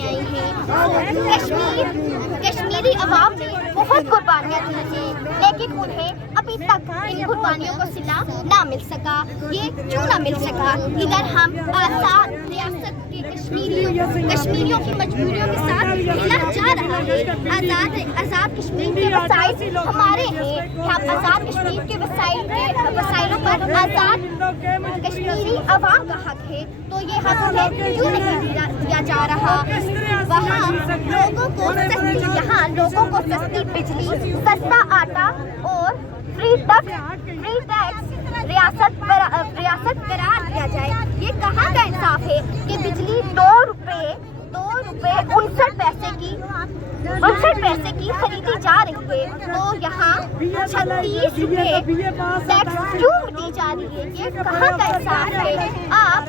میں آئی ہیں۔ کشمیری عوام نے بہت قربانیاں دی ہیں، لیکن انہیں ابھی تک ان قربانیوں کو صلہ نہ مل سکا۔ یہ کیوں نہ مل سکا؟ ادھر ہم آزاد ریاست کے کشمیریوں کی مجبوریوں کے ساتھ کھیلا جا رہا ہے۔ آزاد کشمیر کے وسائل ہمارے ہیں، ہم آزاد کشمیر کے وسائلوں پر آزاد کشمیری عوام کا حق ہے، تو یہ حق ہمیں کیوں نہیں دیا جا رہا؟ یہاں لوگوں کو سستی بجلی، سستا آٹا اور فری ٹیکس ریاست قرار دیا جائے۔ یہ کہاں کا انصاف ہے کہ بجلی 2 روپے 69 پیسے کی خریدی جا رہی ہے، تو یہاں 36 روپے ٹیکس کیوں دی جا رہی ہے؟ یہ کہاں کا انصاف ہے؟ آپ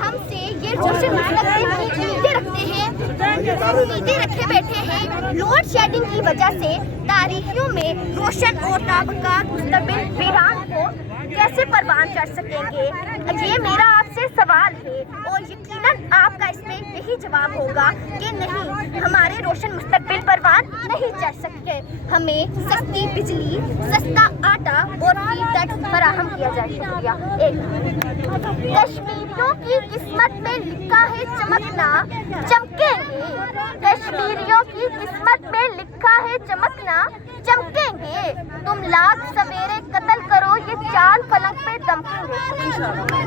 ہم سے یہ روشن مستقبل کی امیدیں رکھے بیٹھے ہیں۔ لوڈ شیڈنگ کی وجہ سے تاریخیوں میں روشن اور طبقات مستقبل ویران کو کیسے پروان چڑھ سکیں گے؟ یہ میرا آپ سے سوال ہے، اور یقیناً آپ کا اس میں یہی جواب ہوگا کہ نہیں، ہمارے روشن مستقبل پروان نہیں چڑھ سکتے۔ ہمیں سستی بجلی، سستا آٹا اور فری ٹیکس فراہم کیا جائے۔ شکریہ۔ کشمیریوں کی قسمت میں لکھا ہے چمکنا، چمکیں گے۔ کشمیریوں کی قسمت میں لکھا ہے چمکنا، چمکیں گے۔ تم لاکھ سویرے قتل کرو، یہ چال فلک پہ دمکیں گے۔